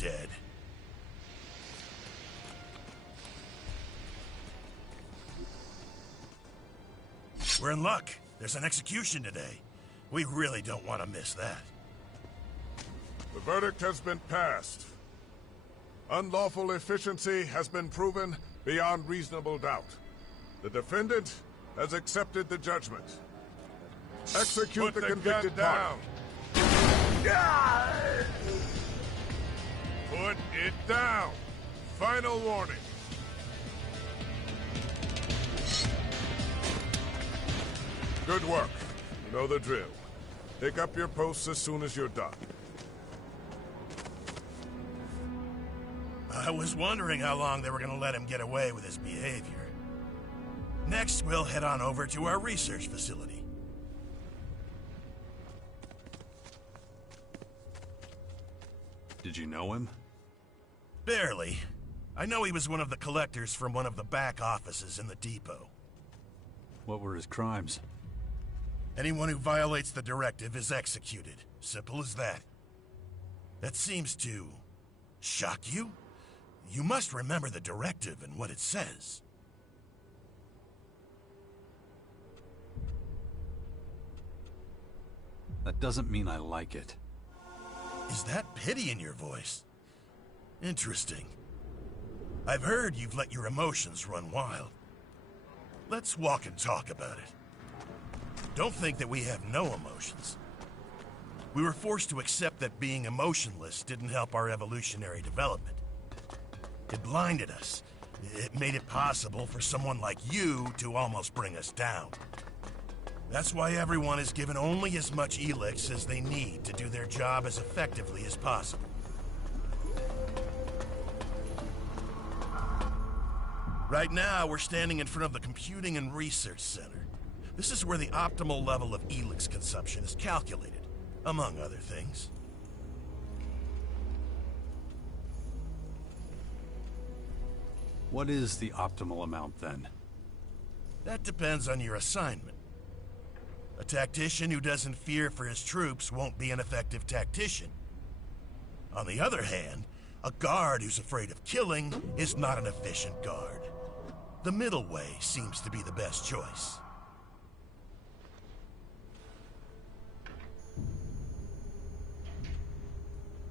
dead. We're in luck. There's an execution today. We really don't want to miss that. The verdict has been passed. Unlawful efficiency has been proven beyond reasonable doubt. The defendant has accepted the judgment. Execute the convicted down. Put it down. Final warning. Good work. You know the drill. Pick up your posts as soon as you're done. I was wondering how long they were going to let him get away with his behavior. Next, we'll head on over to our research facility. Did you know him? Barely. I know he was one of the collectors from one of the back offices in the depot. What were his crimes? Anyone who violates the directive is executed. Simple as that. That seems to shock you? You must remember the directive and what it says. That doesn't mean I like it. Is that pity in your voice? Interesting. I've heard you've let your emotions run wild. Let's walk and talk about it. Don't think that we have no emotions. We were forced to accept that being emotionless didn't help our evolutionary development. It blinded us. It made it possible for someone like you to almost bring us down. That's why everyone is given only as much Elex as they need to do their job as effectively as possible. Right now, we're standing in front of the Computing and Research Center. This is where the optimal level of Elex consumption is calculated, among other things. What is the optimal amount, then? That depends on your assignment. A tactician who doesn't fear for his troops won't be an effective tactician. On the other hand, a guard who's afraid of killing is not an efficient guard. The middle way seems to be the best choice.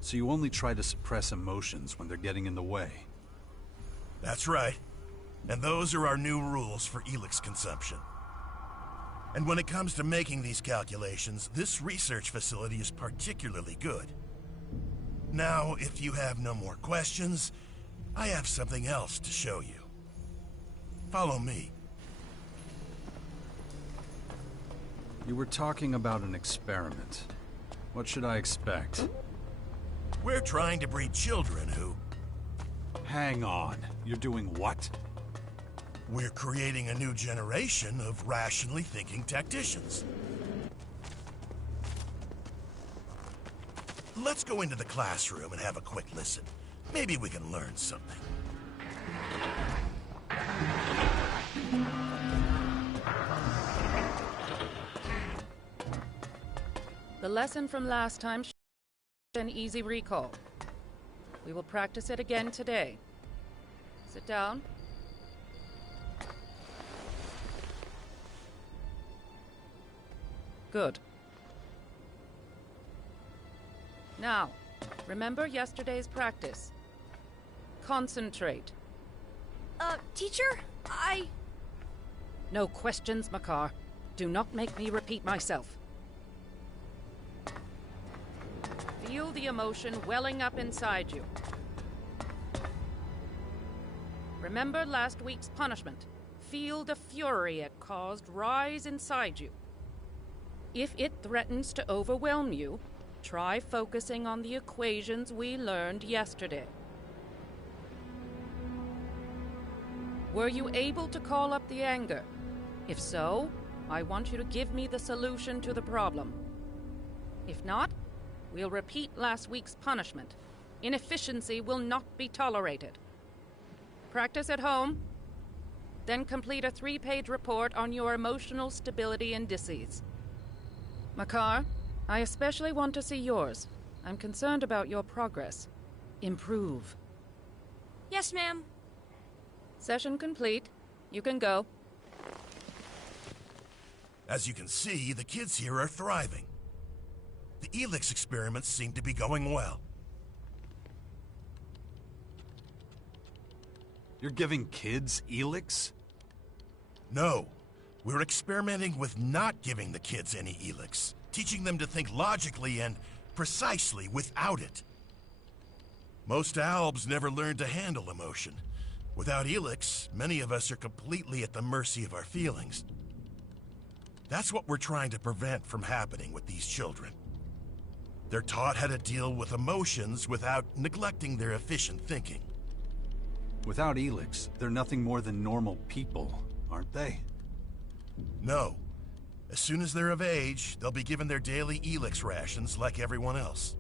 So you only try to suppress emotions when they're getting in the way? That's right. And those are our new rules for Elex consumption. And when it comes to making these calculations, this research facility is particularly good. Now, if you have no more questions, I have something else to show you. Follow me. You were talking about an experiment. What should I expect? We're trying to breed children who... Hang on. You're doing what? We're creating a new generation of rationally thinking tacticians. Let's go into the classroom and have a quick listen. Maybe we can learn something. The lesson from last time should be an easy recall. We will practice it again today. Sit down. Good. Now, remember yesterday's practice. Concentrate. Teacher, No questions, Makar. Do not make me repeat myself. Feel the emotion welling up inside you. Remember last week's punishment. Feel the fury it caused rise inside you. If it threatens to overwhelm you, try focusing on the equations we learned yesterday. Were you able to call up the anger? If so, I want you to give me the solution to the problem. If not, we'll repeat last week's punishment. Inefficiency will not be tolerated. Practice at home, then complete a 3-page report on your emotional stability indices. Makar, I especially want to see yours. I'm concerned about your progress. improve. Yes, ma'am. Session complete. You can go. As you can see, the kids here are thriving. The Elex experiments seem to be going well. You're giving kids Elex? No, we're experimenting with not giving the kids any Elex, teaching them to think logically and precisely without it. Most albs never learn to handle emotion. Without Elex, many of us are completely at the mercy of our feelings. That's what we're trying to prevent from happening with these children. They're taught how to deal with emotions without neglecting their efficient thinking. Without Elex, they're nothing more than normal people, aren't they? No. As soon as they're of age, they'll be given their daily Elex rations like everyone else.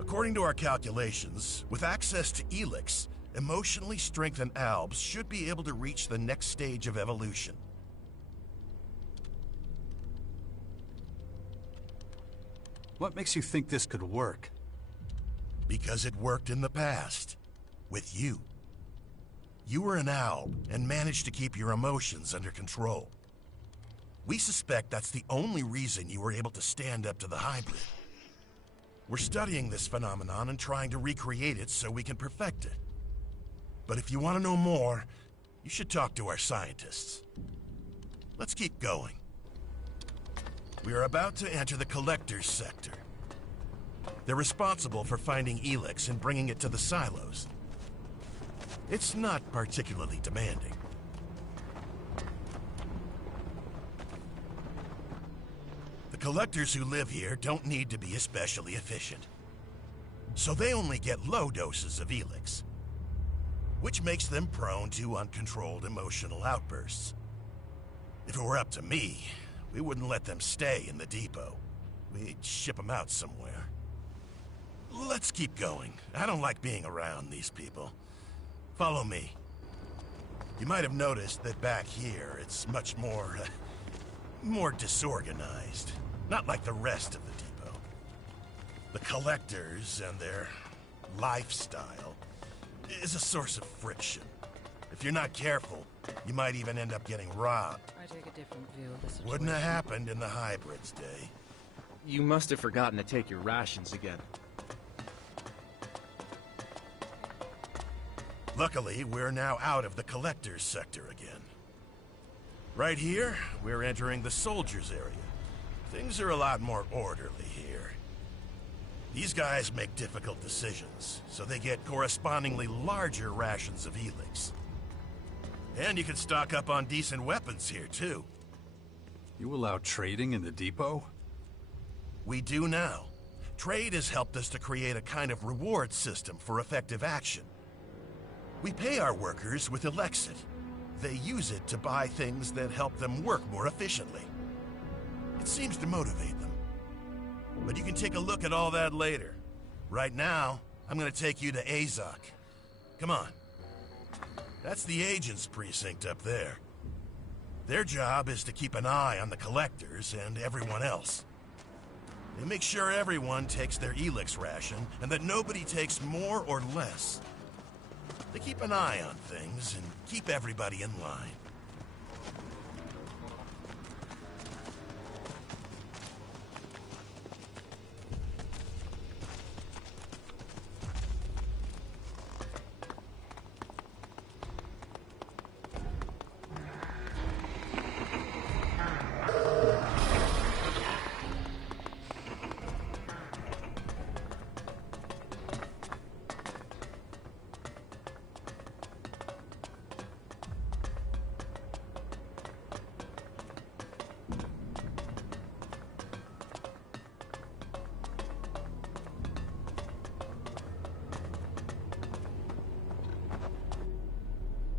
According to our calculations, with access to Elex, emotionally strengthened albs should be able to reach the next stage of evolution. What makes you think this could work? Because it worked in the past. With you. You were an alb and managed to keep your emotions under control. We suspect that's the only reason you were able to stand up to the hybrid. We're studying this phenomenon and trying to recreate it so we can perfect it. But if you want to know more, you should talk to our scientists. Let's keep going. We are about to enter the collector's sector. They're responsible for finding Elex and bringing it to the silos. It's not particularly demanding. The collectors who live here don't need to be especially efficient. So they only get low doses of Elex, which makes them prone to uncontrolled emotional outbursts. If it were up to me, we wouldn't let them stay in the depot. We'd ship them out somewhere. Let's keep going. I don't like being around these people. Follow me. You might have noticed that back here, it's much more disorganized. Not like the rest of the depot. The collectors and their lifestyle is a source of friction. If you're not careful, you might even end up getting robbed. I take a different view of the situation. Wouldn't have happened in the hybrid's day. You must have forgotten to take your rations again. Luckily, we're now out of the collector's sector again. Right here, we're entering the soldiers' area. Things are a lot more orderly here. These guys make difficult decisions, so they get correspondingly larger rations of Elex. And you can stock up on decent weapons here, too. You allow trading in the depot? We do now. Trade has helped us to create a kind of reward system for effective action. We pay our workers with Elexit. They use it to buy things that help them work more efficiently. It seems to motivate them. But you can take a look at all that later. Right now, I'm gonna take you to Azok. Come on. That's the agent's precinct up there. Their job is to keep an eye on the collectors and everyone else. They make sure everyone takes their Elex ration and that nobody takes more or less. They keep an eye on things and keep everybody in line.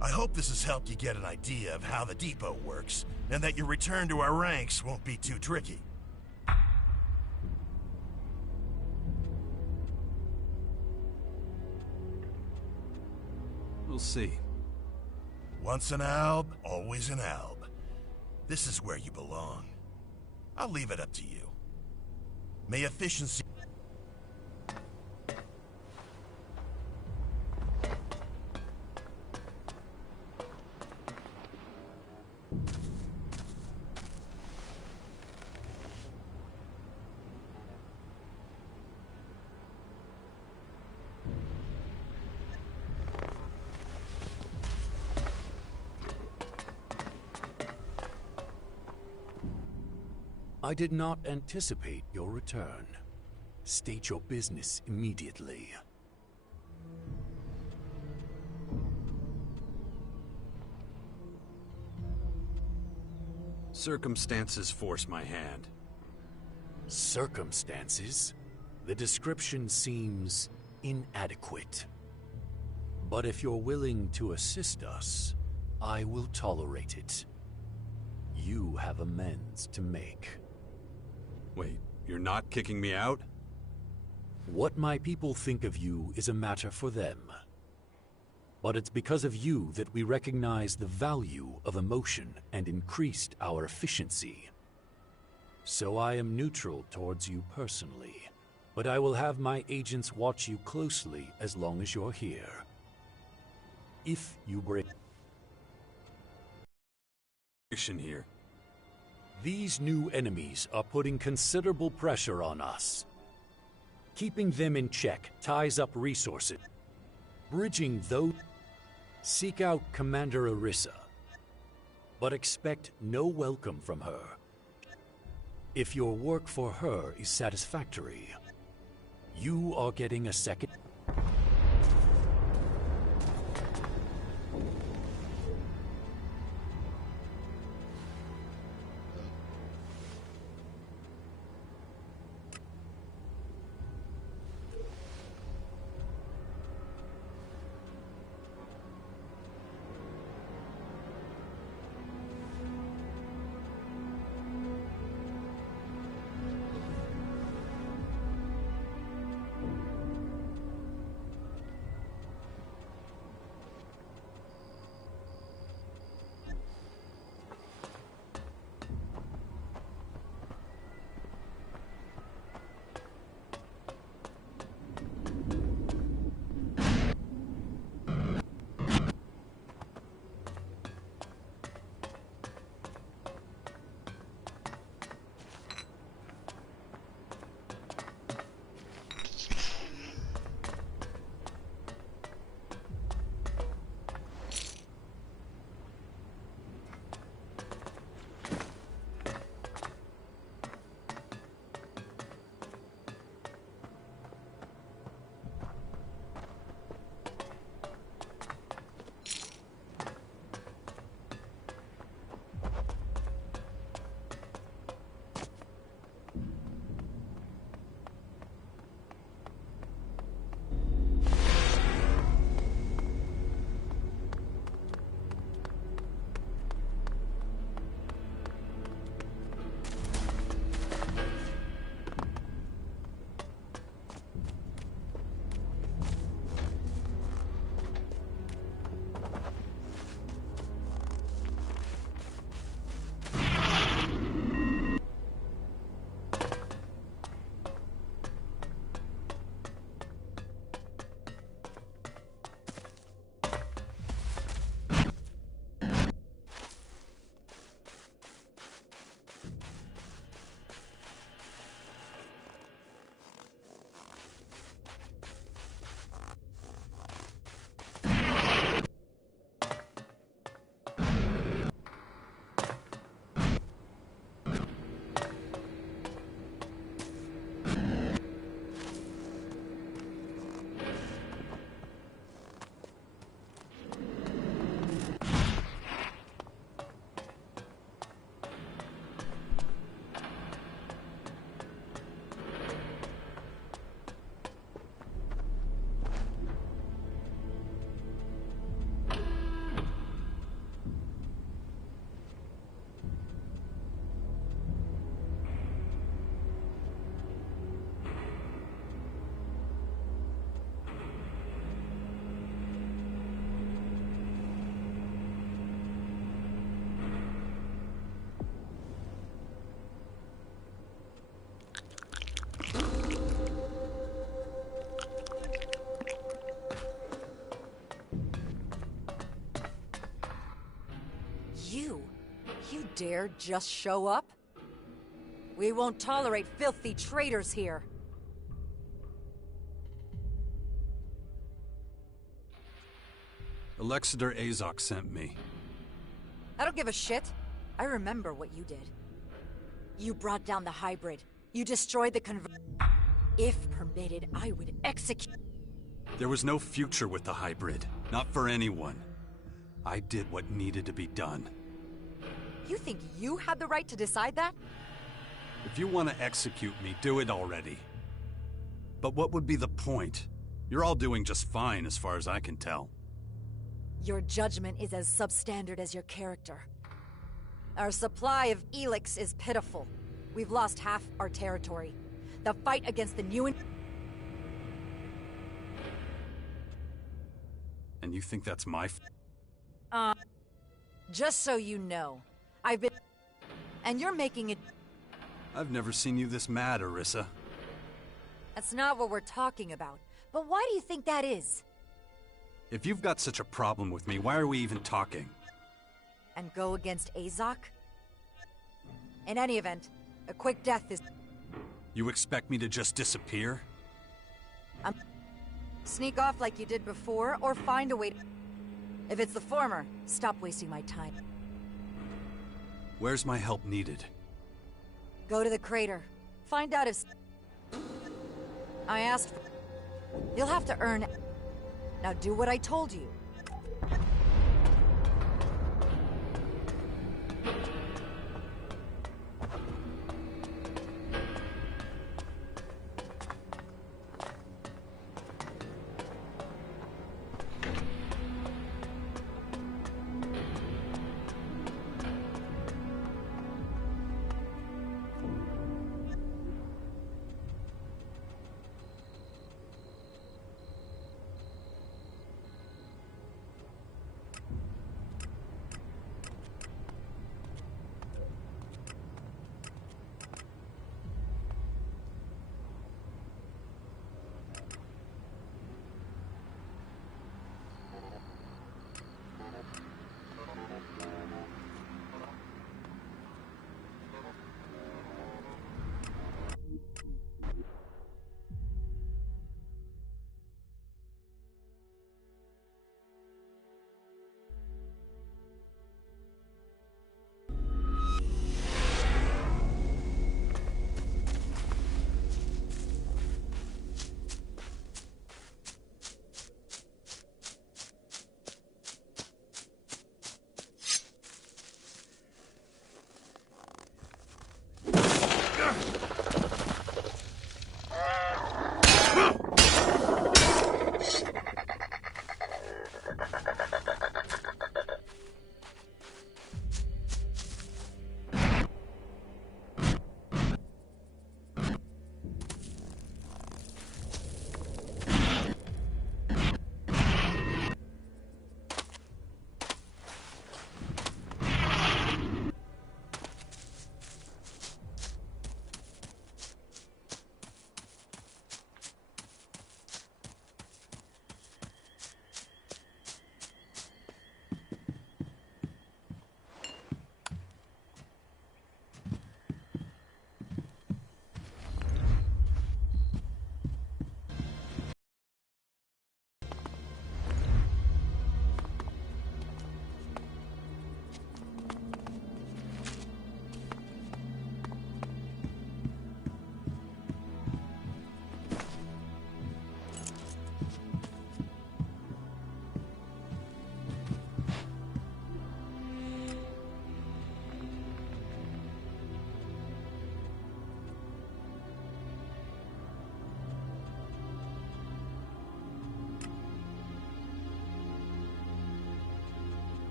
I hope this has helped you get an idea of how the depot works, and that your return to our ranks won't be too tricky. We'll see. Once an alb, always an alb. This is where you belong. I'll leave it up to you. May efficiency... I did not anticipate your return. State your business immediately. Circumstances force my hand. Circumstances? The description seems inadequate. But if you're willing to assist us, I will tolerate it. You have amends to make. Wait, you're not kicking me out? What my people think of you is a matter for them. But it's because of you that we recognize the value of emotion and increased our efficiency. So I am neutral towards you personally, but I will have my agents watch you closely as long as you're here. If you break here. These new enemies are putting considerable pressure on us. Keeping them in check ties up resources. Bridging those... Seek out Commander Arissa, but expect no welcome from her. If your work for her is satisfactory, you are getting a second... You dare just show up? We won't tolerate filthy traitors here. Alexander Azok sent me. I don't give a shit. I remember what you did. You brought down the hybrid. You destroyed the If permitted, I would execute. There was no future with the hybrid. Not for anyone. I did what needed to be done. You think you had the right to decide that? If you want to execute me, do it already. But what would be the point? You're all doing just fine as far as I can tell. Your judgment is as substandard as your character. Our supply of Elex is pitiful. We've lost half our territory. The fight against the new And you think that's my Just so you know, I've been... And you're making it... I've never seen you this mad, Arissa. That's not what we're talking about. But why do you think that is? If you've got such a problem with me, why are we even talking? And go against Azok? In any event, a quick death is... You expect me to just disappear? Sneak off like you did before, or find a way to... If it's the former, stop wasting my time. Where's my help needed? Go to the crater. Find out if... I asked for... You'll have to earn... Now do what I told you.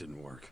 didn't work.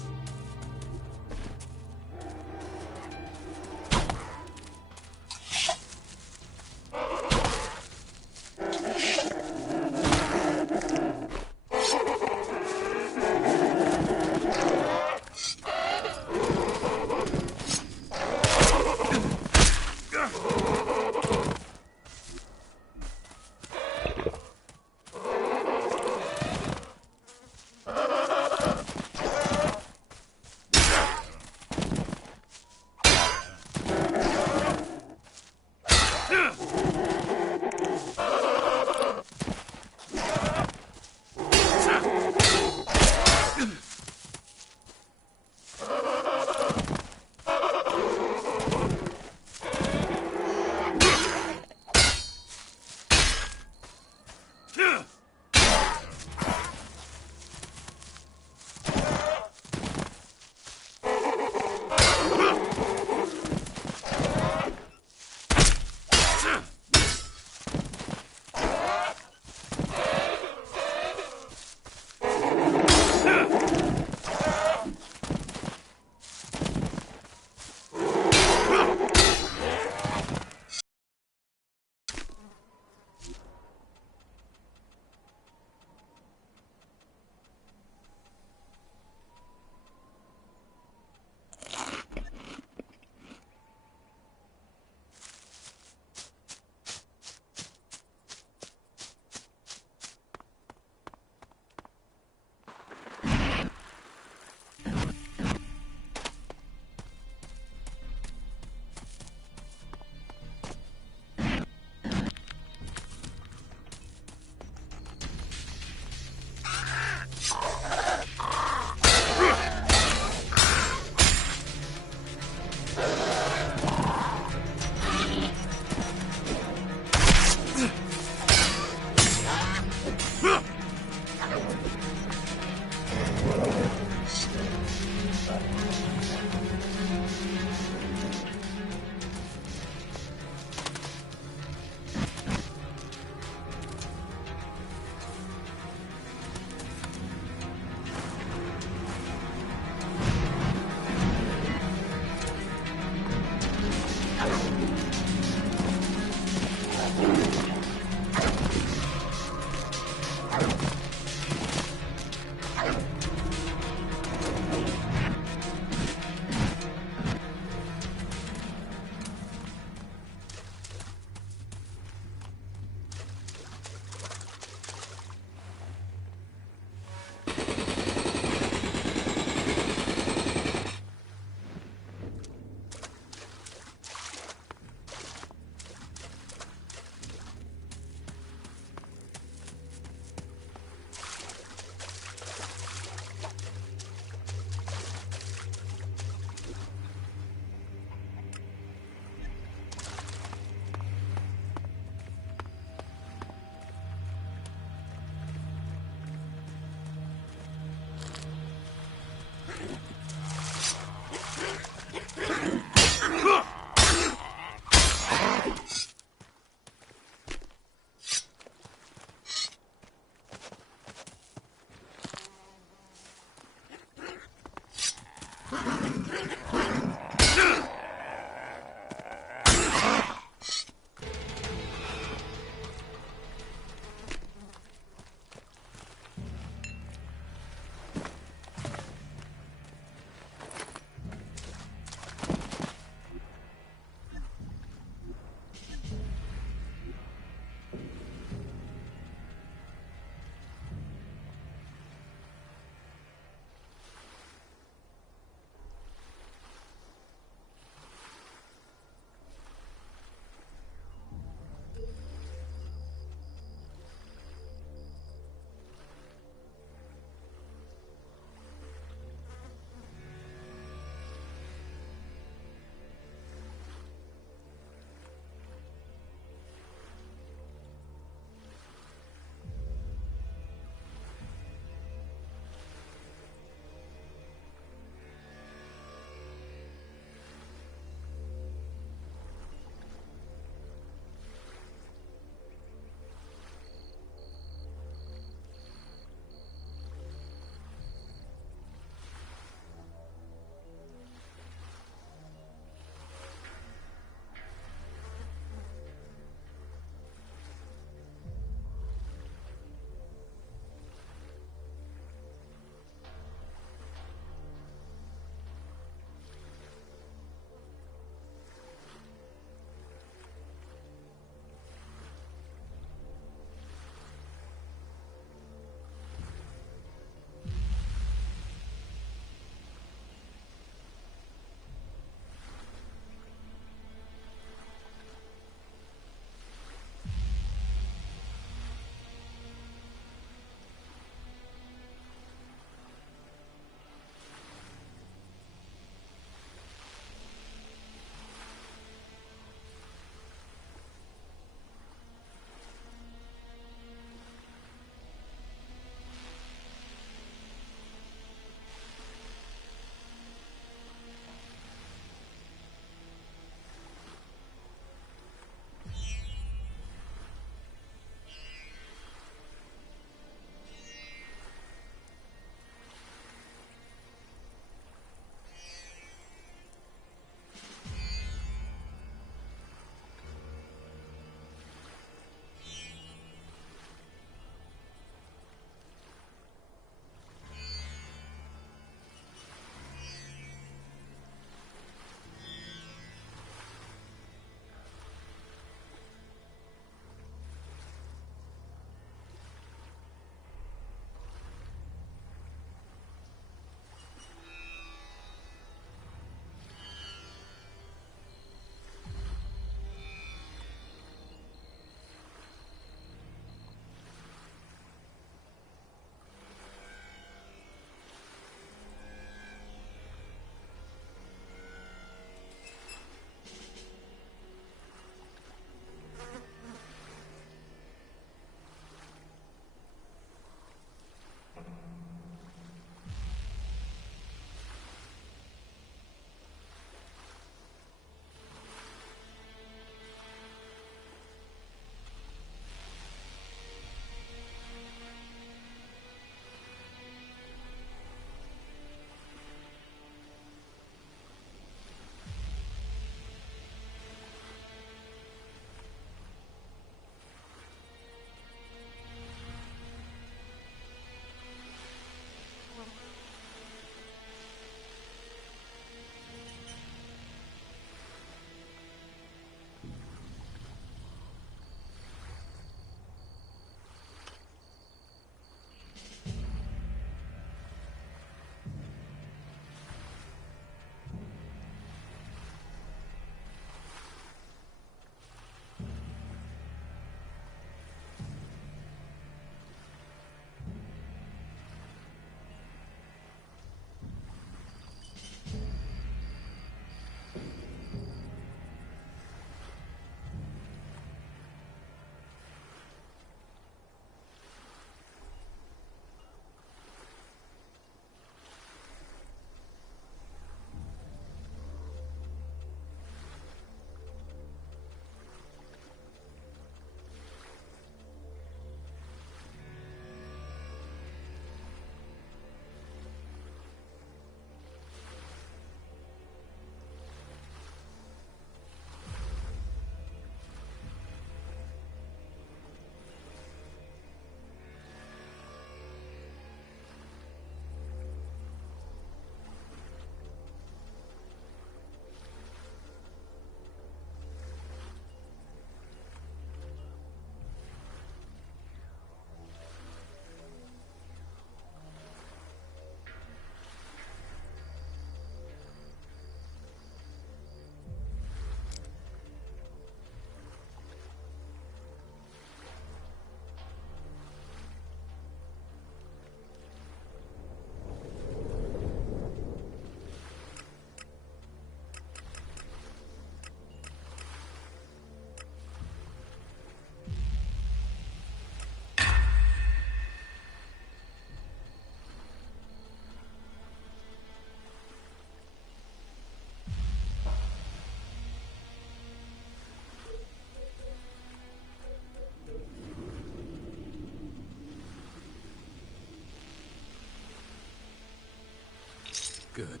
Good.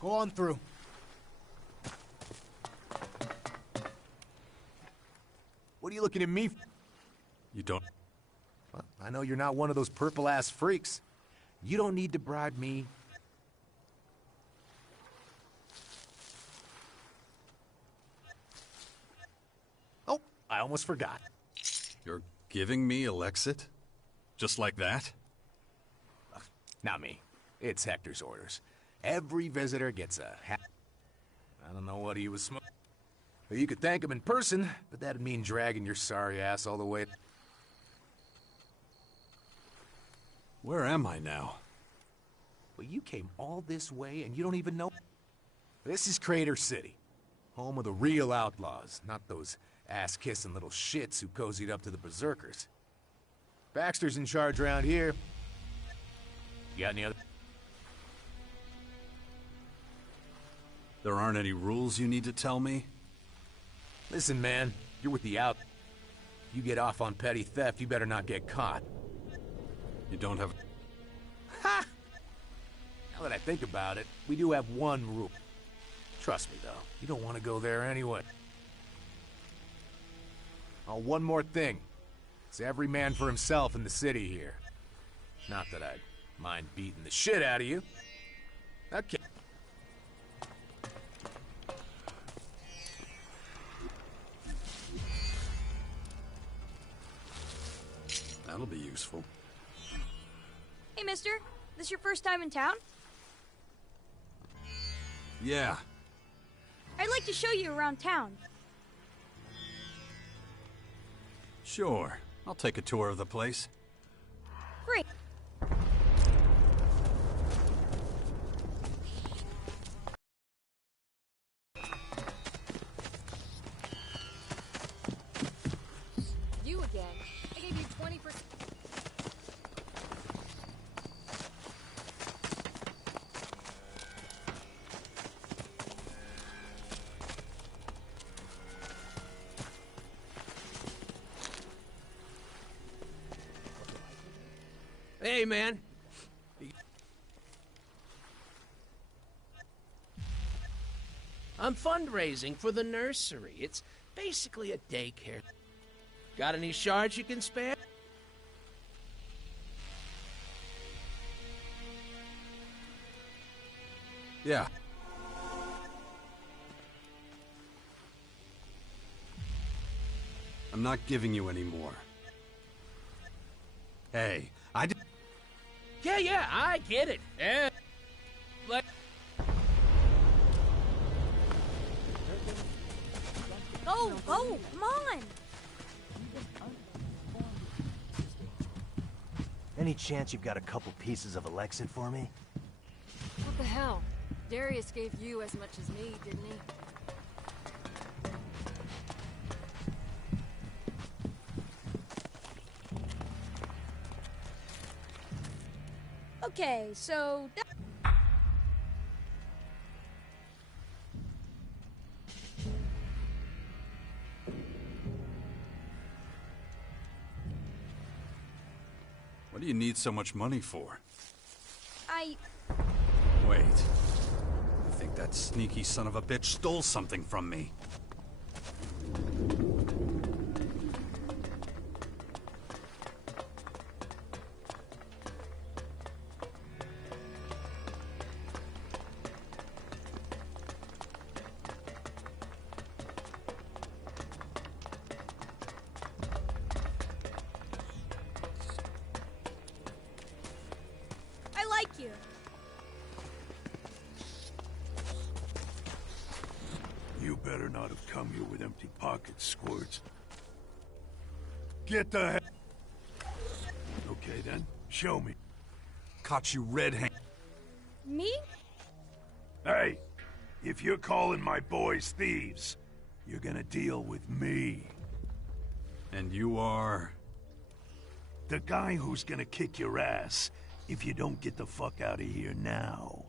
Go on through. What are you looking at me for? You don't... Well, I know you're not one of those purple-ass freaks. You don't need to bribe me. Oh, I almost forgot. You're giving me Elexit? Just like that? Not me. It's Hector's orders. Every visitor gets a hat. I don't know what he was smoking. Well, you could thank him in person, but that'd mean dragging your sorry ass all the way. Where am I now? Well, you came all this way and you don't even know. This is Crater City. Home of the real outlaws, not those ass-kissing little shits who cozied up to the berserkers. Baxter's in charge around here. You got any other... There aren't any rules you need to tell me? Listen, man, you're with the out. You get off on petty theft, you better not get caught. You don't have... Ha! Now that I think about it, we do have one rule. Trust me, though, you don't want to go there anyway. Oh, one more thing. It's every man for himself in the city here. Not that I'd mind beating the shit out of you. Okay. That'll be useful. Hey, mister. This your first time in town? Yeah. I'd like to show you around town. Sure. I'll take a tour of the place. Great. You again. I gave you 20%. Hey, man. I'm fundraising for the nursery. It's basically a daycare. Got any shards you can spare? Yeah. I'm not giving you any more. Hey, Yeah, I get it. Like... Go, come on. Any chance you've got a couple pieces of Elexit for me? What the hell? Darius gave you as much as me, didn't he? Okay, so... What do you need so much money for? Wait. I think that sneaky son of a bitch stole something from me. you. You better not have come here with empty pockets, Squirts. Get the hell... Okay then, show me. Caught you red-handed. Me? Hey, if you're calling my boys thieves, you're gonna deal with me. And you are... The guy who's gonna kick your ass if you don't get the fuck out of here now.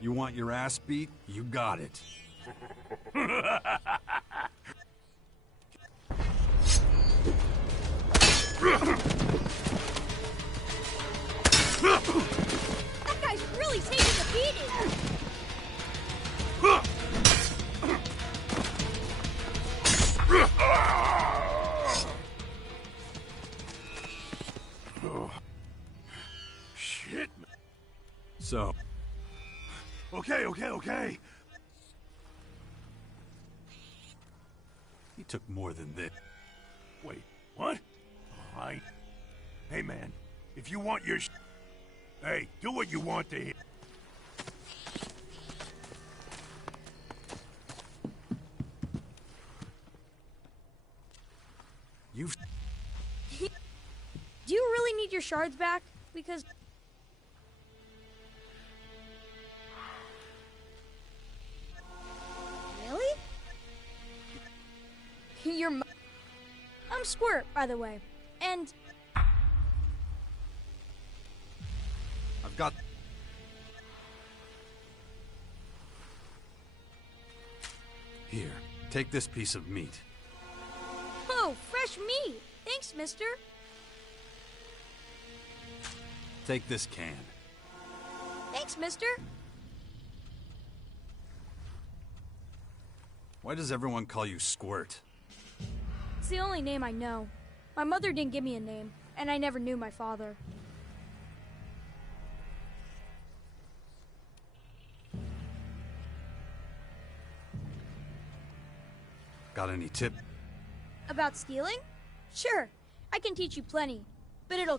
You want your ass beat? You got it. That guy's really taking a beating! Shit. So... Okay. He took more than this. Wait, what? Hey, man, if you want your hey, do what you want to hear. You've... Do you really need your shards back? Because... Really? I'm Squirt, by the way. And... I've got... Here, take this piece of meat. Oh, fresh meat! Thanks, mister. Take this can. Thanks, mister. Why does everyone call you Squirt? It's the only name I know. My mother didn't give me a name, and I never knew my father. Got any tip? About stealing? Sure, I can teach you plenty, but it'll...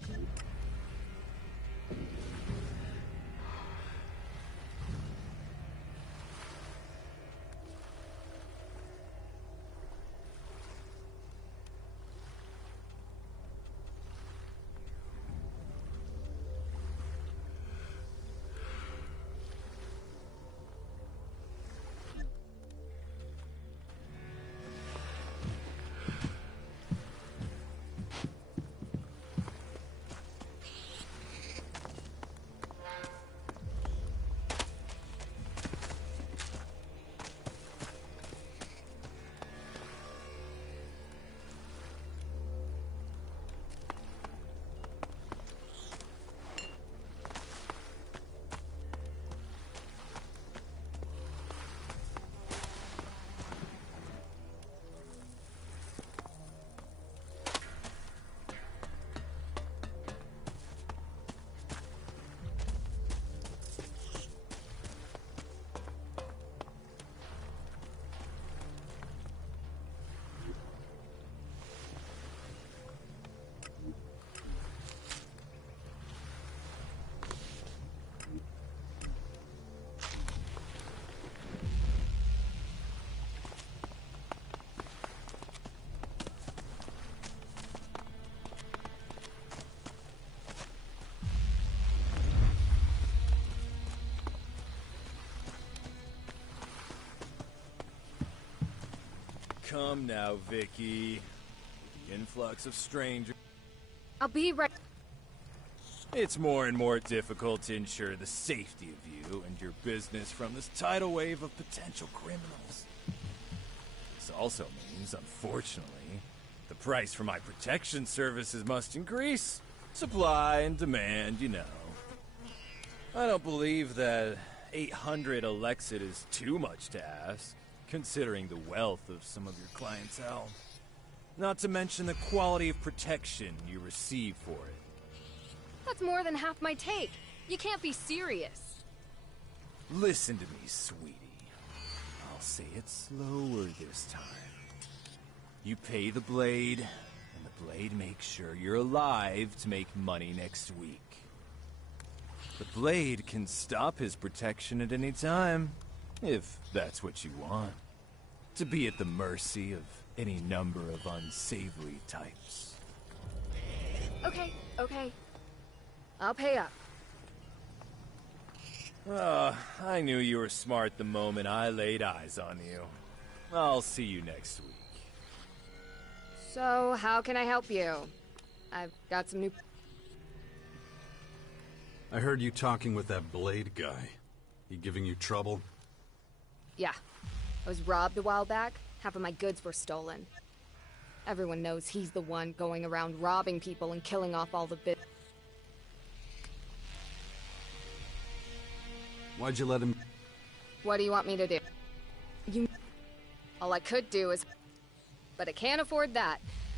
come now, Vicky. Influx of strangers. I'll be right. It's more and more difficult to ensure the safety of you and your business from this tidal wave of potential criminals. This also means, unfortunately, the price for my protection services must increase. Supply and demand, you know. I don't believe that 800 Elexit is too much to ask, considering the wealth of some of your clientele. Not to mention the quality of protection you receive for it. That's more than half my take. You can't be serious. Listen to me, sweetie. I'll say it slower this time. You pay the blade, and the blade makes sure you're alive to make money next week. The blade can stop his protection at any time, if that's what you want. To be at the mercy of any number of unsavory types. Okay. I'll pay up. I knew you were smart the moment I laid eyes on you. I'll see you next week. So, how can I help you? I've got some new... I heard you talking with that Blade guy. He giving you trouble? Yeah. I was robbed a while back. Half of my goods were stolen. Everyone knows he's the one going around robbing people and killing off all the bit. Why'd you let him... What do you want me to do? All I could do is... But I can't afford that.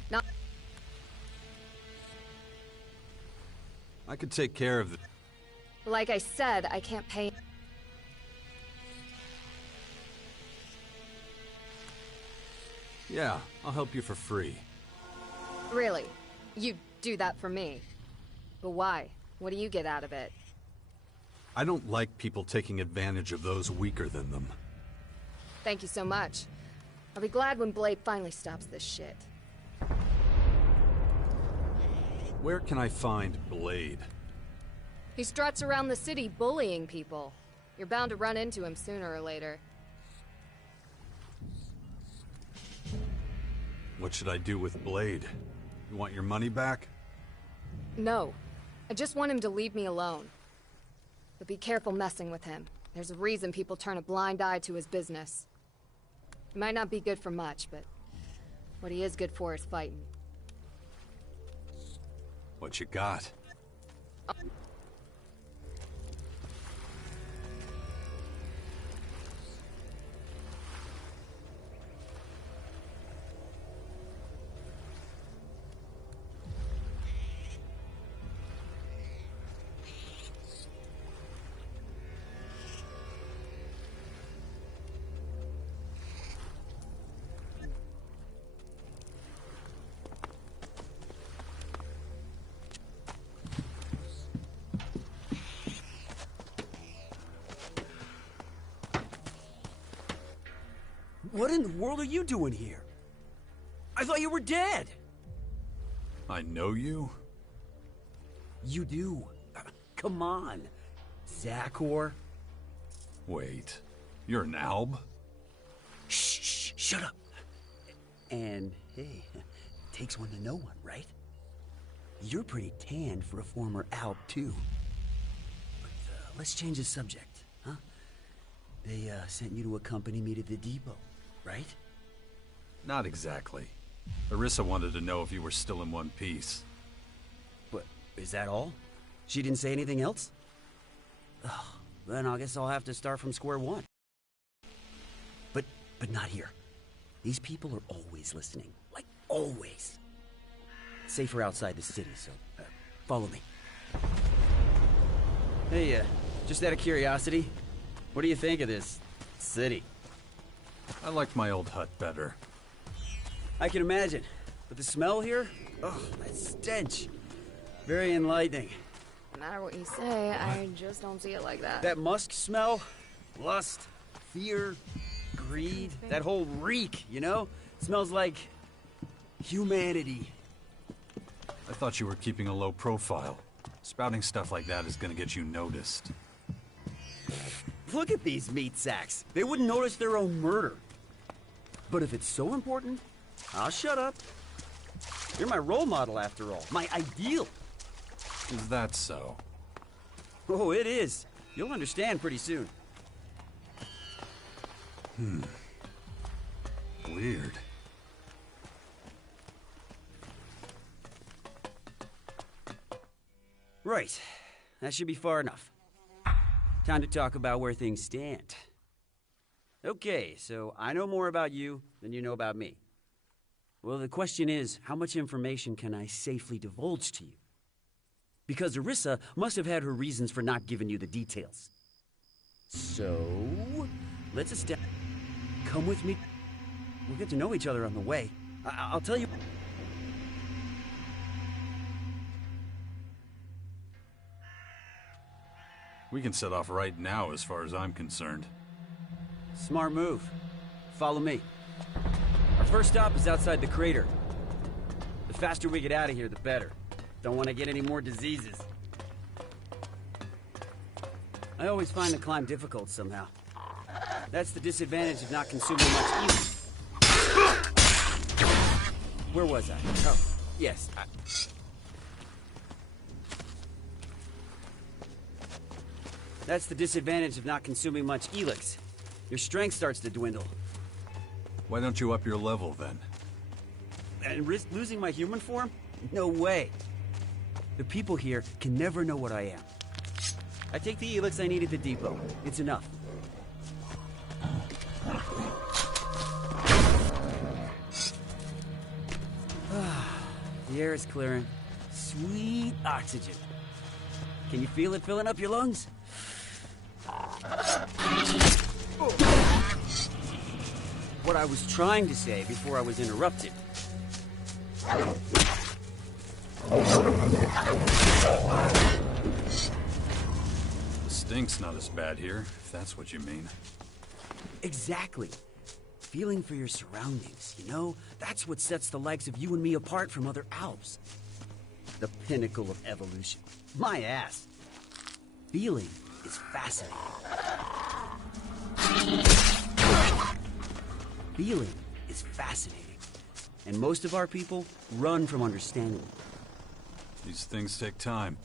Not... I could take care of the... Like I said, I can't pay... Yeah, I'll help you for free. Really? You'd do that for me? But why? What do you get out of it? I don't like people taking advantage of those weaker than them. Thank you so much. I'll be glad when Blade finally stops this shit. Where can I find Blade? He struts around the city bullying people. You're bound to run into him sooner or later. What should I do with Blade? You want your money back? No. I just want him to leave me alone. But be careful messing with him. There's a reason people turn a blind eye to his business. He might not be good for much, but what he is good for is fighting. What you got? What in the world are you doing here? I thought you were dead! I know you? You do. Come on. Zachor. Wait, you're an alb? Shh, shut up. And, hey, takes one to know one, right? You're pretty tanned for a former alb, too. But, let's change the subject, huh? They, sent you to accompany me to the depot, right? Not exactly. Arissa wanted to know if you were still in one piece. But, is that all? She didn't say anything else? Ugh, then I guess I'll have to start from square one. But not here. These people are always listening. Like, always. Safer outside the city, so, follow me. Hey, just out of curiosity, what do you think of this city? I like my old hut better. I can imagine. But the smell here? Oh, that stench. Very enlightening. No matter what you say, I just don't see it like that. That musk smell? Lust, fear, greed, that whole reek, you know? Smells like humanity. I thought you were keeping a low profile. Spouting stuff like that is gonna get you noticed. Look at these meat sacks. They wouldn't notice their own murder. But if it's so important, I'll shut up. You're my role model, after all. My ideal. Is that so? Oh, it is. You'll understand pretty soon. Weird. Right. That should be far enough. Time to talk about where things stand. Okay, so I know more about you than you know about me. Well, the question is, how much information can I safely divulge to you? Because Arissa must have had her reasons for not giving you the details. So, let's establish. Come with me. We'll get to know each other on the way. I'll tell you. We can set off right now as far as I'm concerned. Smart move. Follow me. Our first stop is outside the crater. The faster we get out of here, the better. Don't want to get any more diseases. I always find the climb difficult somehow. That's the disadvantage of not consuming much either. Where was I? Oh, yes. That's the disadvantage of not consuming much Elex. Your strength starts to dwindle. Why don't you up your level, then? And risk losing my human form? No way. The people here can never know what I am. I take the Elex I need at the depot. It's enough. The air is clearing. Sweet oxygen. Can you feel it filling up your lungs? What I was trying to say before I was interrupted. The stink's not as bad here, if that's what you mean. Exactly. Feeling for your surroundings, you know? That's what sets the likes of you and me apart from other Alps. The pinnacle of evolution. My ass. Feeling is fascinating. Feeling is fascinating. And most of our people run from understanding. These things take time.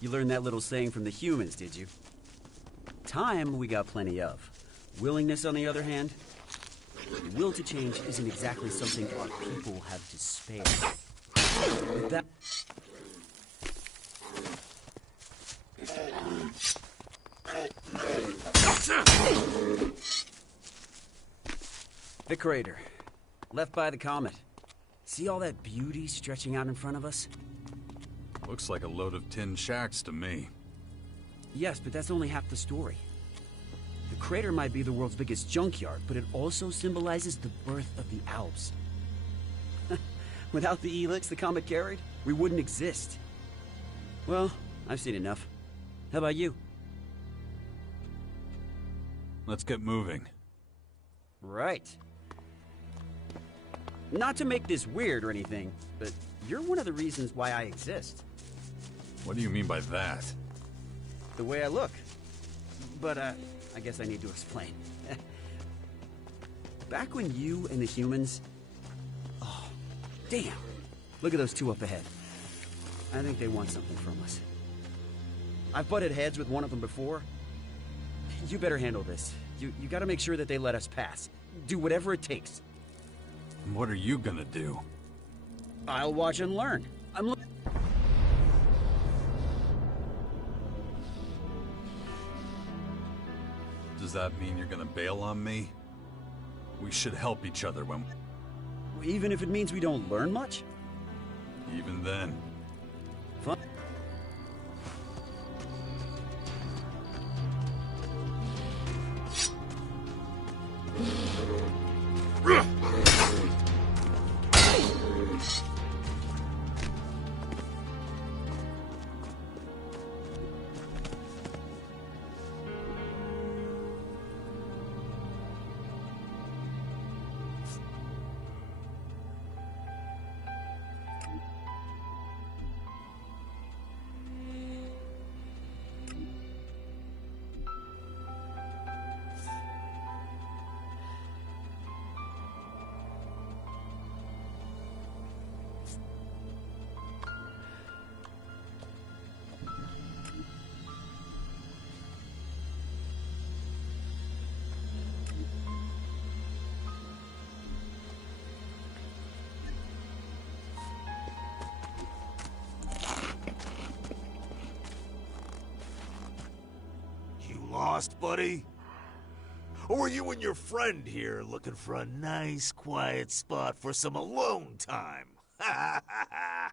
You learned that little saying from the humans, did you? Time we got plenty of. Willingness, on the other hand, the will to change isn't exactly something our people have to spare. With that... The crater. Left by the comet. See all that beauty stretching out in front of us? Looks like a load of tin shacks to me. Yes, but that's only half the story. The crater might be the world's biggest junkyard, but it also symbolizes the birth of the Alps. Without the Elex the comet carried, we wouldn't exist. Well, I've seen enough. How about you? Let's get moving. Right. Not to make this weird or anything, but you're one of the reasons why I exist. What do you mean by that? The way I look. But, I guess I need to explain. Back when you and the humans... Oh, damn. Look at those two up ahead. I think they want something from us. I've butted heads with one of them before. You better handle this. You gotta make sure that they let us pass. Do whatever it takes. What are you gonna do? I'll watch and learn. Does that mean you're gonna bail on me? We should help each other when... Even if it means we don't learn much? Even then. Fun. lost, buddy? Or were you and your friend here looking for a nice, quiet spot for some alone time? Ha ha ha!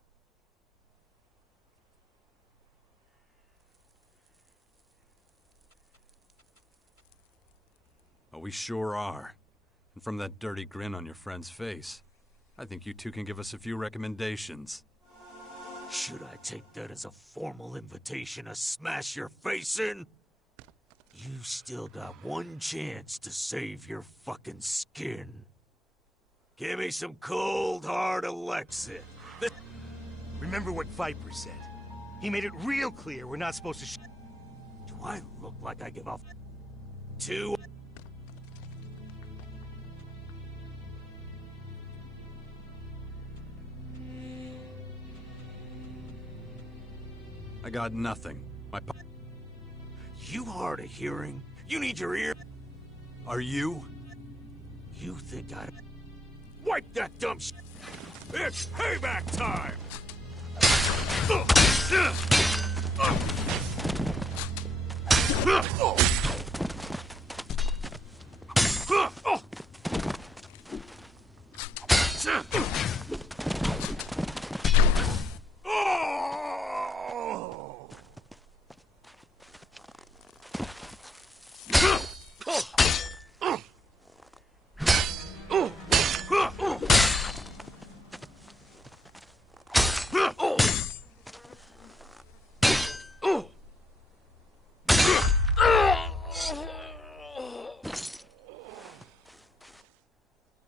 Oh, we sure are. And from that dirty grin on your friend's face, I think you two can give us a few recommendations. Should I take that as a formal invitation to smash your face in? You've still got one chance to save your fucking skin. Give me some cold, hard Elex. Remember what Viper said. He made it real clear we're not supposed to Do I look like I give a two? I got nothing. You hard of hearing? You need your ear? Are you? You think I'd... Wipe that dumb shit! It's payback time!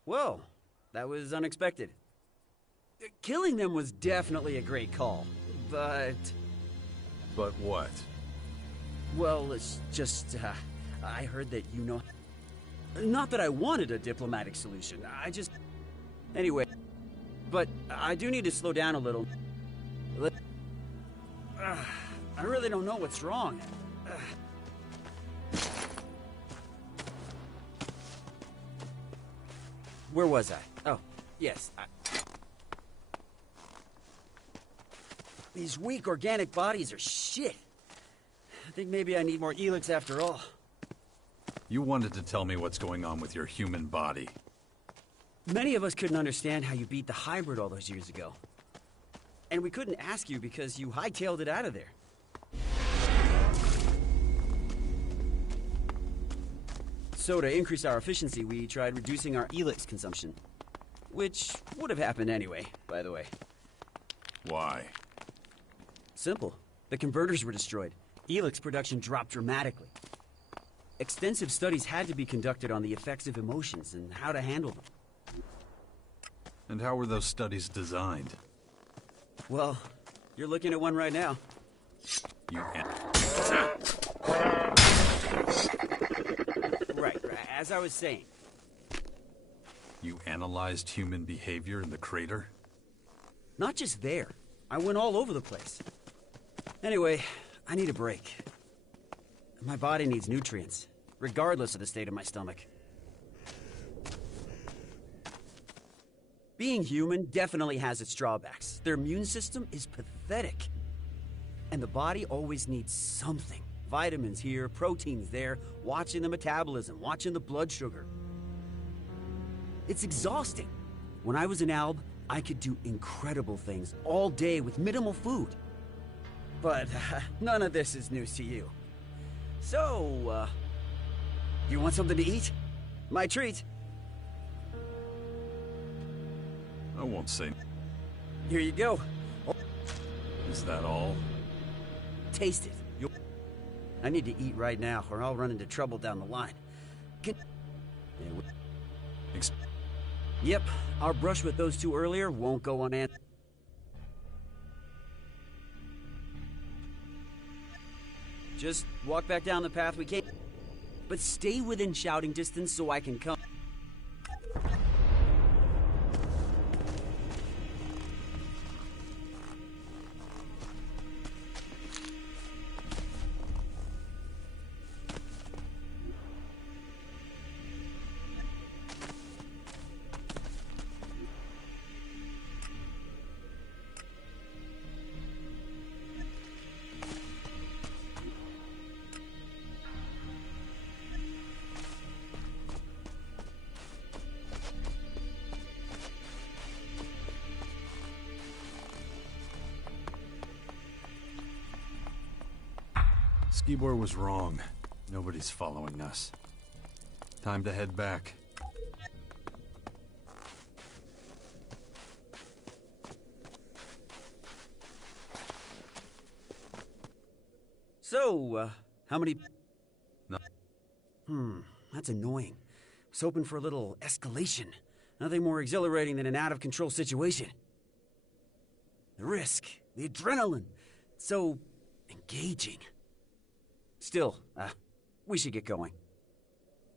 Whoa, that was unexpected. Killing them was definitely a great call, but... But what? Well, it's just, I heard that you know... Not that I wanted a diplomatic solution, I just... Anyway, but I do need to slow down a little. I really don't know what's wrong. Where was I? Oh, yes. These weak organic bodies are shit. I think maybe I need more Elex after all. You wanted to tell me what's going on with your human body. Many of us couldn't understand how you beat the hybrid all those years ago. And we couldn't ask you because you hightailed it out of there. So to increase our efficiency, we tried reducing our Elex consumption. Which would have happened anyway, by the way. Why? Simple. The converters were destroyed. Elex production dropped dramatically. Extensive studies had to be conducted on the effects of emotions and how to handle them. And how were those studies designed? Well, you're looking at one right now. Right, as I was saying. You analyzed human behavior in the crater? Not just there. I went all over the place. Anyway, I need a break. My body needs nutrients, regardless of the state of my stomach. Being human definitely has its drawbacks. Their immune system is pathetic. And the body always needs something. Vitamins here, proteins there, watching the metabolism, watching the blood sugar. It's exhausting. When I was in Alb, I could do incredible things all day with minimal food. But none of this is news to you. So, you want something to eat? My treat. I won't say. Here you go. Is that all? Taste it. I need to eat right now, or I'll run into trouble down the line. Yep, our brush with those two earlier won't go unanswered. Just walk back down the path we came. But stay within shouting distance so I can come. Skibor was wrong. Nobody's following us. Time to head back. So, how many... No. That's annoying. I was hoping for a little escalation. Nothing more exhilarating than an out-of-control situation. The risk, the adrenaline, so engaging. Still, we should get going.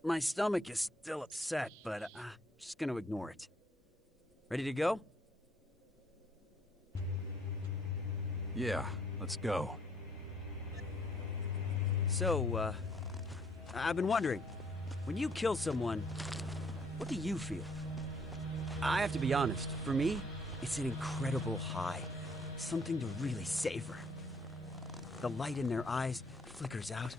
My stomach is still upset, but just gonna ignore it. Ready to go? Yeah, let's go. So, I've been wondering, when you kill someone, what do you feel? I have to be honest, for me, it's an incredible high. Something to really savor. The light in their eyes flickers out,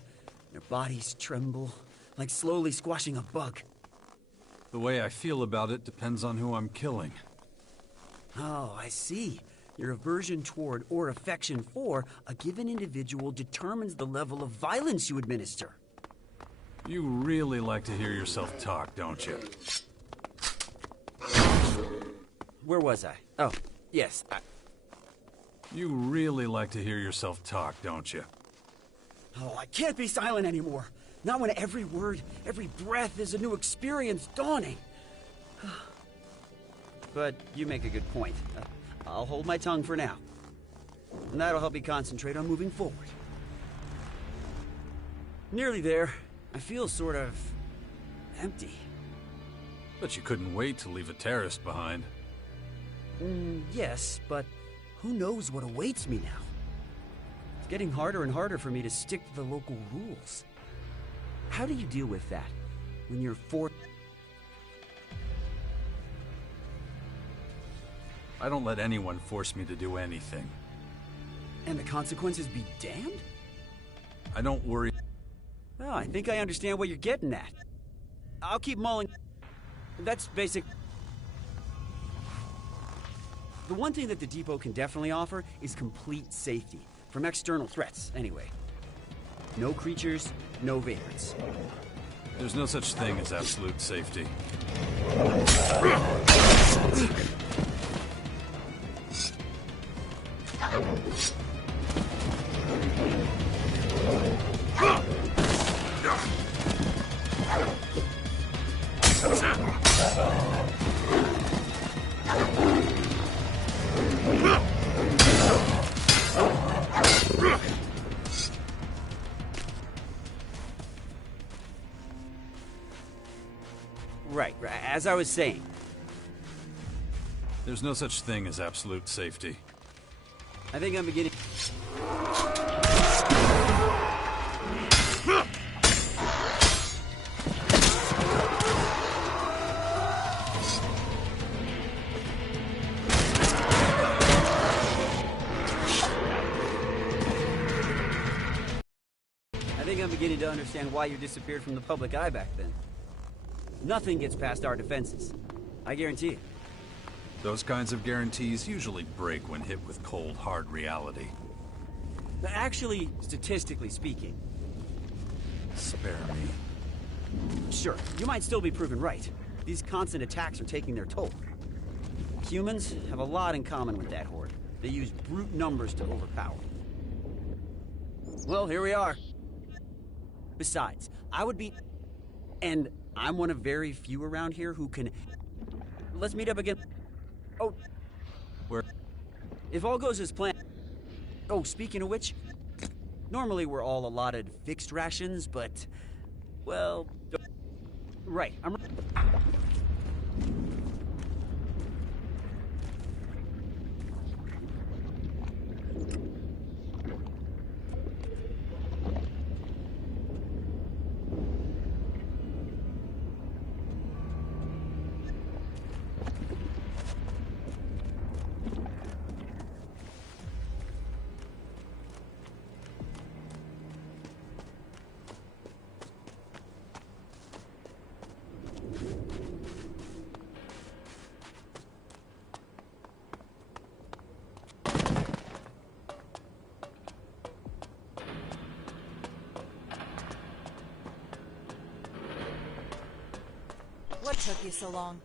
their bodies tremble, like slowly squashing a bug. The way I feel about it depends on who I'm killing. Oh, I see. Your aversion toward or affection for a given individual determines the level of violence you administer. You really like to hear yourself talk, don't you? Where was I? Oh, yes. You really like to hear yourself talk, don't you? Oh, I can't be silent anymore. Not when every word, every breath is a new experience dawning. But you make a good point. I'll hold my tongue for now. And that'll help me concentrate on moving forward. Nearly there. I feel sort of... empty. But you couldn't wait to leave a terrorist behind. Yes, but who knows what awaits me now? It's getting harder and harder for me to stick to the local rules. How do you deal with that when you're forced? I don't let anyone force me to do anything. And the consequences be damned? I don't worry. Well, I think I understand what you're getting at. I'll keep mulling. That's basic. The one thing that the depot can definitely offer is complete safety. From external threats, anyway. No creatures, no vagrants. There's no such thing as absolute safety. Right, as I was saying. There's no such thing as absolute safety. I think I'm beginning... to understand why you disappeared from the public eye back then. Nothing gets past our defenses. I guarantee it. Those kinds of guarantees usually break when hit with cold, hard reality. Actually, statistically speaking. Spare me. Sure, you might still be proven right. These constant attacks are taking their toll. Humans have a lot in common with that horde. They use brute numbers to overpower. Well, here we are. Besides, I would be... And I'm one of very few around here who can... Let's meet up again. Oh. Where? If all goes as planned... Oh, speaking of which... Normally we're all allotted fixed rations, but... Well... Right, I'm... took you so long?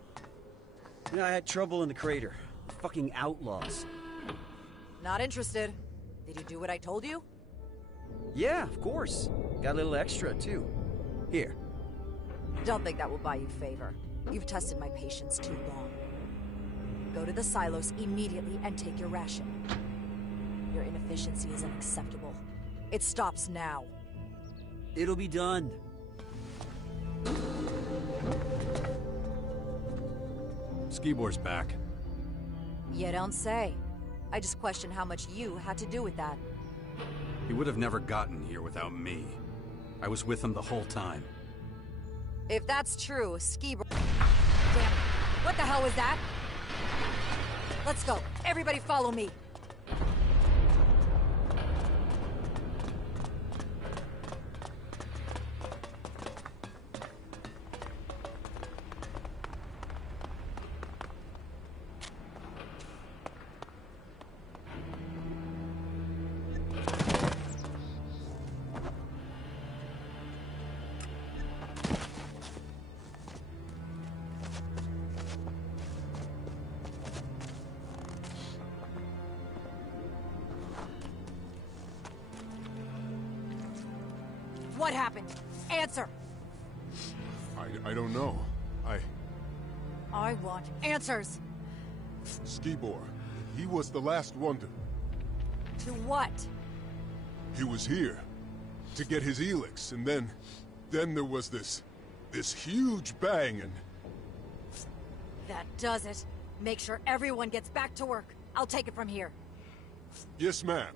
Yeah, I had trouble in the crater. Fucking outlaws. Not interested. Did you do what I told you? Yeah, of course. Got a little extra, too. Here. Don't think that will buy you favor. You've tested my patience too long. Go to the silos immediately and take your ration. Your inefficiency is unacceptable. It stops now. It'll be done. Skibor's back. You don't say. I just question how much you had to do with that. He would have never gotten here without me. I was with him the whole time. If that's true, Skibor... Damn it. What the hell was that? Let's go. Everybody follow me. What happened? Answer! I don't know. I want answers! Skibor, he was the last one to... To what? He was here to get his Elex, and then there was this huge bang, and... That does it. Make sure everyone gets back to work. I'll take it from here. Yes, ma'am.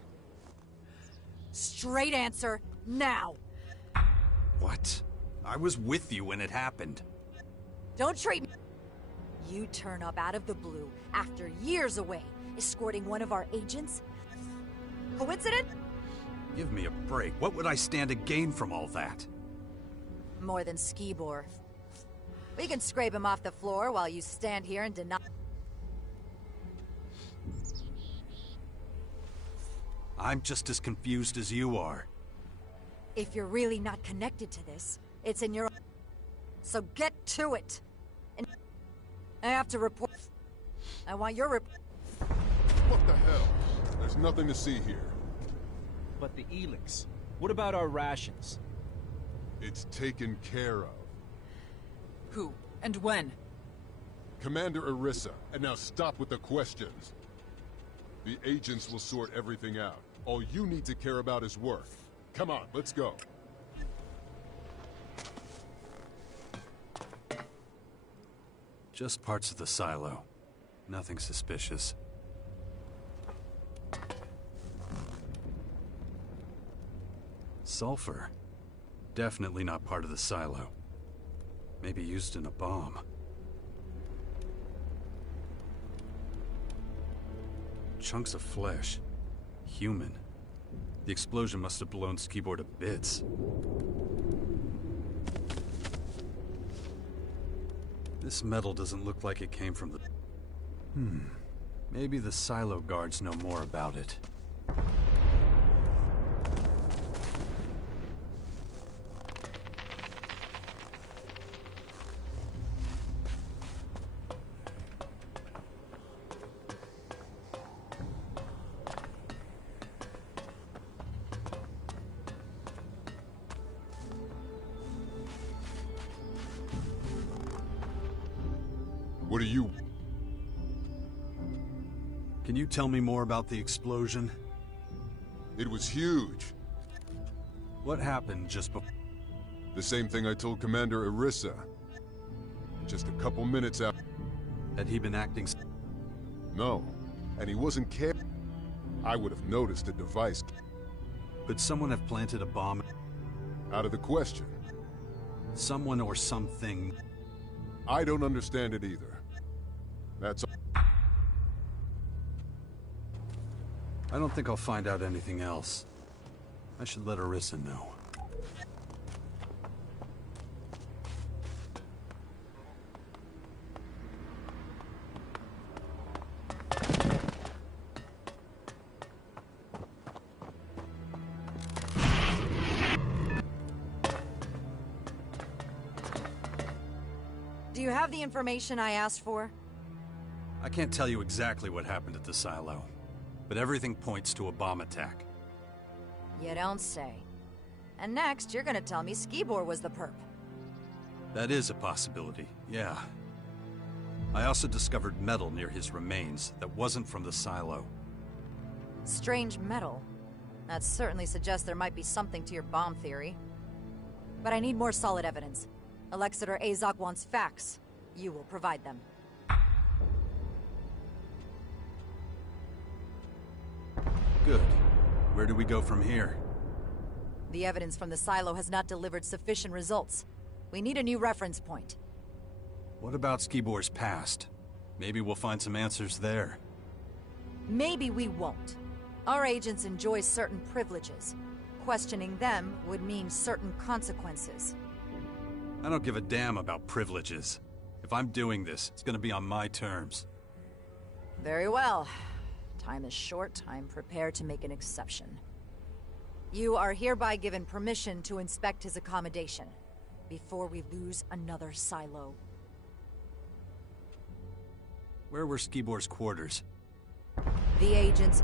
Straight answer, now! What? I was with you when it happened. Don't treat me... You turn up out of the blue after years away, escorting one of our agents? Coincidence? Give me a break. What would I stand to gain from all that? More than Skibor. We can scrape him off the floor while you stand here and deny... I'm just as confused as you are. If you're really not connected to this, it's in your... So get to it! And I have to report... I want your report... What the hell? There's nothing to see here. But the Elex. What about our rations? It's taken care of. Who? And when? Commander Orisa, and now stop with the questions. The agents will sort everything out. All you need to care about is work. Come on, let's go. Just parts of the silo. Nothing suspicious. Sulfur. Definitely not part of the silo. Maybe used in a bomb. Chunks of flesh. Human. The explosion must have blown Skibor to bits. This metal doesn't look like it came from the... Maybe the silo guards know more about it. What are you... Can you tell me more about the explosion? It was huge. What happened just before? The same thing I told Commander Orisa. Just a couple minutes after... Had he been acting... No. And he wasn't caring. I would have noticed a device. Could someone have planted a bomb? Out of the question. Someone or something... I don't understand it either. That's all. I don't think I'll find out anything else. I should let Orisa know. Do you have the information I asked for? I can't tell you exactly what happened at the silo, but everything points to a bomb attack. You don't say. And next, you're gonna tell me Skibor was the perp. That is a possibility, yeah. I also discovered metal near his remains that wasn't from the silo. Strange metal. That certainly suggests there might be something to your bomb theory. But I need more solid evidence. Alexander Azok wants facts. You will provide them. Good. Where do we go from here? The evidence from the silo has not delivered sufficient results. We need a new reference point. What about Skibor's past? Maybe we'll find some answers there. Maybe we won't. Our agents enjoy certain privileges. Questioning them would mean certain consequences. I don't give a damn about privileges. If I'm doing this, it's gonna be on my terms. Very well. Time is short. I'm prepared to make an exception. You are hereby given permission to inspect his accommodation before we lose another silo. Where were Skibor's quarters? The agent's